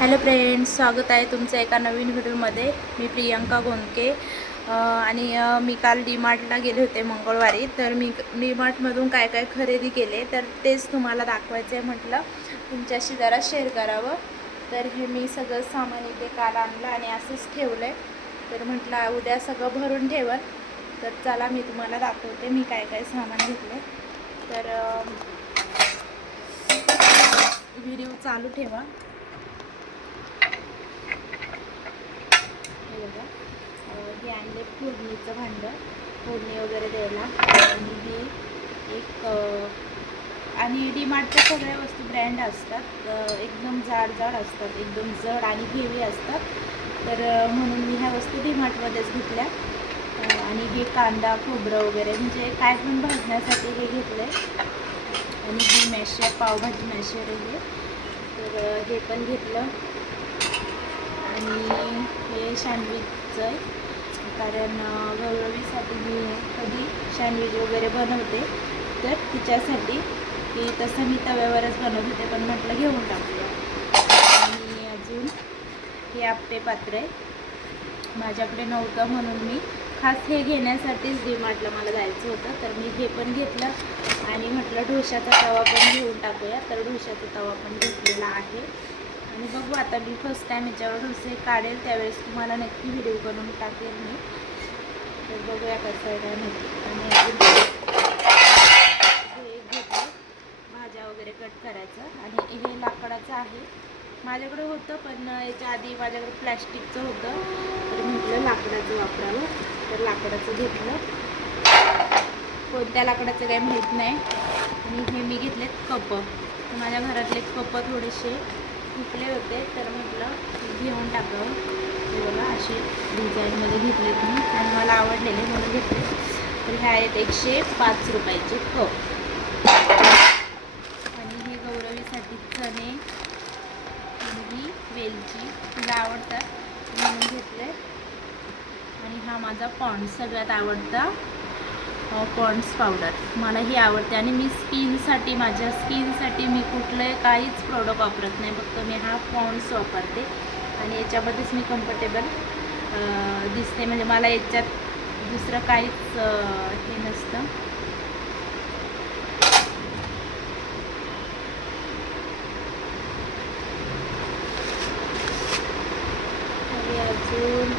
Hello friends, स्वागत आहे तुमचं एका नवीन व्हिडिओमध्ये. मी प्रियंका गोंदके आणि मी काल डीमार्टला गेले होते मंगळवारी. तर मी डीमार्टमधून काय काय खरेदी केले तर तेच तुम्हाला दाखवायचं आहे. म्हटलं तुमच्याशी जरा शेअर करावं. तर हे मी सगळं सामान इथे काल आणलं आणि असंच ठेवलं आहे. तर म्हटलं उद्या सगळं भरून ठेवलं. तर चला मी तुम्हाला दाखवते मी काय काय सामान घेतलं. तर व्हिडिओ चालू ठेवा. हे आणले फोडणीचं भांडं, फोडणी वगैरे द्यायला. आणि हे एक आणि डीमार्टच्या सगळ्या वस्तू ब्रँड असतात, एकदम जाड असतात, एकदम जड आणि हेवी असतात. तर म्हणून मी ह्या वस्तू डीमार्टमध्येच घेतल्या. आणि हे कांदा खोबरं वगैरे म्हणजे काय पण भाजण्यासाठी हे घेतलं आहे. आणि हे मॅशर, पावभाजी मॅशर आहे. तर हे पण घेतलं. आणि हे सँडविचचं आहे, कारण गौरवीसाठी मी कधी सँडविच वगैरे बनवते तर तिच्यासाठी, की तसं मी तव्यावरच बनवत होते पण म्हटलं घेऊन टाकूया. आणि अजून हे आप्पे पात्र आहे, माझ्याकडे नव्हतं म्हणून मी खास हे घेण्यासाठीच डीमार्टला मला जायचं होतं. तर मी हे पण घेतलं आणि म्हटलं डोशाचा तवा पण घेऊन टाकूया. तर डोशाचा तवा पण घेतलेला आहे. आणि बघू आता मी फर्स्ट टाईम याच्यावर डोसे काढेल, त्यावेळेस तुम्हाला नक्की व्हिडिओ करून टाकेल मी. तर बघूया कसं आहे काय नक्की. आणि हे एक घेतलं भाज्या वगैरे कट करायचं. आणि हे लाकडाचं आहे, माझ्याकडे होतं पण याच्या आधी माझ्याकडे प्लॅस्टिकचं होतं. तर म्हटलं लाकडाचं वापरावं, तर लाकडाचं घेतलं. कोणत्या लाकडाचं काही माहीत नाही. आणि हे मी घेतलेत कप. माझ्या घरातले कप थोडेसे विकले होते तर म्हटलं घेऊन टाकावं. हे बघा असे डिझाईनमध्ये घेतलेत मी आणि मला आवडलेले म्हणून घेतले. तर ह्या आहेत 105 रुपयाचे कप. आणि हे गौरवीसाठी चणे आणि वेलची तिला आवडतात म्हणून घेतले. आणि हा माझा पॉन्ड्स सगळ्यात आवडता पॉन्ड्स पावडर, मला ही आवडते. आणि मी स्किनसाठी, माझ्या स्किनसाठी मी कुठलं काहीच प्रोडक्ट वापरत नाही, फक्त मी हा पॉन्ड्स वापरते. आणि याच्यामध्येच मी कम्फर्टेबल दिसते, म्हणजे मला याच्यात दुसरं काहीच हे नसतं. आणि अजून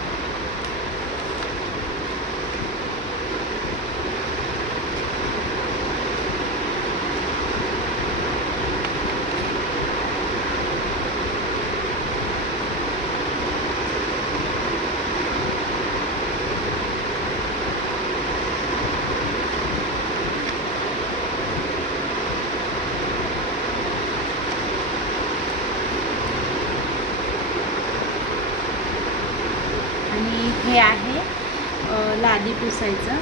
हे आहे लादी पुसायचं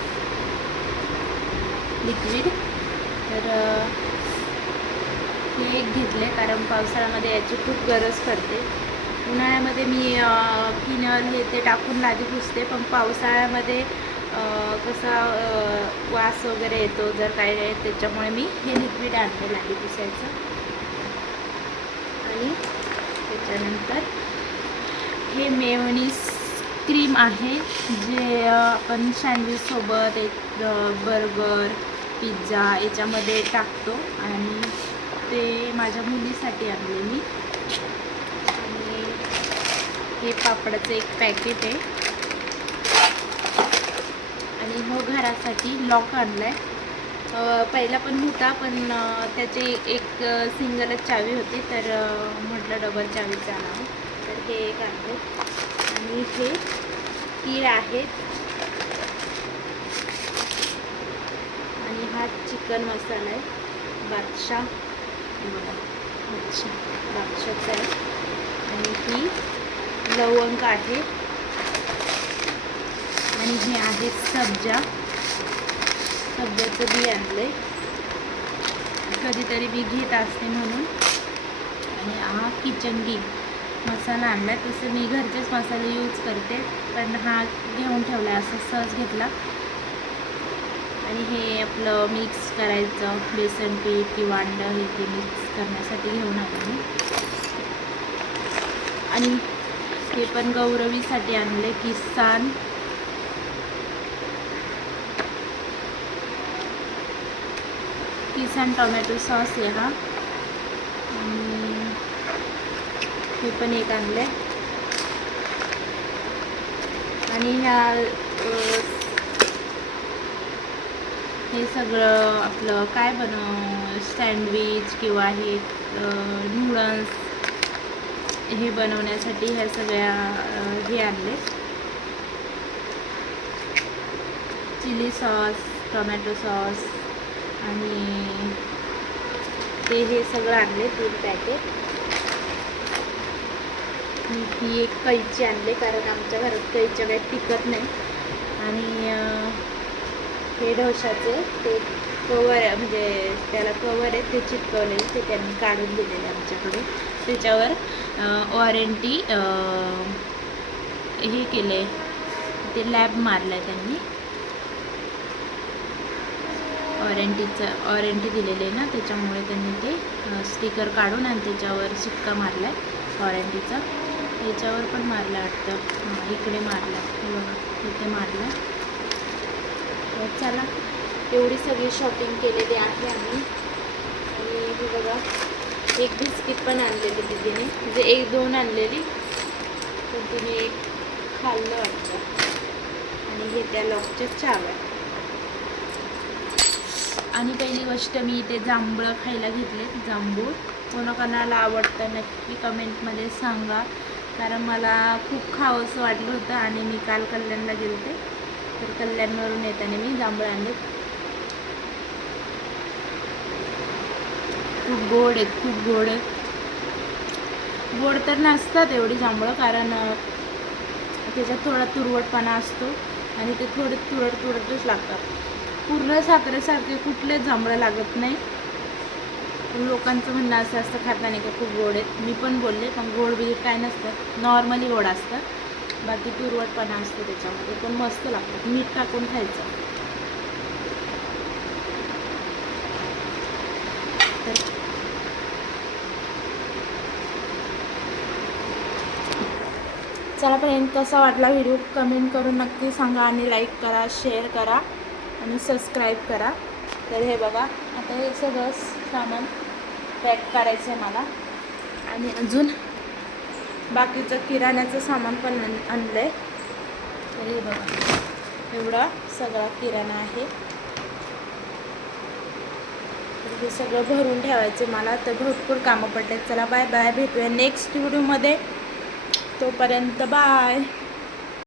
लिक्विड. तर हे एक घेतले कारण पावसाळ्यामध्ये याची खूप गरज पडते. उन्हाळ्यामध्ये मी फिनॉल हे ते टाकून लादी पुसते, पण पावसाळ्यामध्ये कसा वास वगैरे येतो जर काय आहे, त्याच्यामुळे मी हे लिक्विड आणते लादी पुसायचं. आणि त्याच्यानंतर हे मेयोनीज क्रीम आहे, जे आपण सँडविचसोबत एक बर्गर पिझ्झा याच्यामध्ये टाकतो. आणि ते माझ्या मुलीसाठी आणले मी. आणि हे पापडाचं एक पॅकेट आहे. आणि हो घरासाठी लॉक आणला आहे, पहिला पण होता पण त्याचे एक सिंगलच चावी होती, तर म्हटलं डबल चावीचं आणावं, तर हे एक आणले. आणि हे तीळ आहेत. आणि हा चिकन मसाला आहे, बादशाह बघा, बादशाहचा आहे. आणि ही लवंग आहे. आणि हे आहे सब्जाचं बी आणले, कधीतरी बी घेत असते म्हणून. आणि हा किचन किंग मसाला आणला, तसं मी घरचेच मसाले यूज करते पण हा घेऊन ठेवला, असं सहज घेतला. आणि हे आपलं मिक्स करायचं बेसन पीठ किंवा अंडं हे ते मिक्स करण्यासाठी घेऊन आले मी. आणि हे पण गौरवीसाठी आणले किसान टोमॅटो सॉस आहे हा. आणि हे पण एक आणले. आणि ह्या हे सगळं आपलं काय सँडविच किंवा हे नूडल्स हे बनवण्यासाठी ह्या सगळ्या हे आणले. चिली सॉस, टोमॅटो सॉस आणि हे सगळं आणले 3 पॅकेट. ही एक कैची आणले कारण आमच्या घरात कैच्या काही टिकत नाही. आणि हे डोशाचे ते कवर म्हणजे त्याला कवर आहे ते चिटकवलेले ते त्यांनी काढून दिलेले आमच्याकडे. त्याच्यावर वॉरंटी हे केले ते लॅब मारलाय त्यांनी. वॉरंटी दिलेली आहे ना त्याच्यामुळे त्यांनी ते स्टिकर काढून आणि त्याच्यावर शिक्का मारलाय वॉरंटीचा. याच्यावर पण मारला वाटतं. इकडे मारला बघा इथे मारला. चला एवढी सगळी शॉपिंग केलेली आहे आम्ही. आणि हे बघा एक बिस्किट पण आणलेली दीदीने म्हणजे 1-2 आणलेली पण तिने एक खाल्लं वाटतं. आणि हे त्या लॉकच्या चाव्या. आणि पहिली गोष्ट मी इथे जांभळं खायला घेतले. जांभूळ कोणाकोणाला आवडतं नक्की कमेंटमध्ये सांगा कारण मला खूप खावंसं वाटलं होतं. आणि मी काल कल्याणला गेले तर कल्याणवरून येताना मी जांभळं आणले. खूप गोड आहेत, खूप गोड आहेत. गोड तर नसतात एवढी जांभळं कारण त्याच्यात थोडा तुरवटपणा असतो आणि ते थोडे तुरटच लागतात. पूर्ण साखरेसारखे कुठलेच जांभळं लागत नाही. लोकांचं म्हणणं असं असतं खाताना का खूप गोड आहेत. मी पण बोलले पण गोड बिगड काय नसतं, नॉर्मली गोड असतं. बाकी तुरवटपणा असतो त्याच्यामध्ये पण मस्त लागतात. मीठ टाकून खायचं. चला फ्रेंड कसा वाटला व्हिडिओ कमेंट करून नक्की सांगा. आणि लाईक करा, शेअर करा आणि सबस्क्राईब करा. तर हे बघा आता हे सगळं सामान पॅक करायचं आहे मला. आणि अजून बाकीचं किराण्याचं सामान पण आणलं आहे. तर हे बघा एवढा सगळा किराणा आहे. तर हे सगळं भरून ठेवायचं मला. तर भरपूर कामं पडले. चला बाय बाय, भेटूया नेक्स्ट व्हिडिओमध्ये. तोपर्यंत बाय.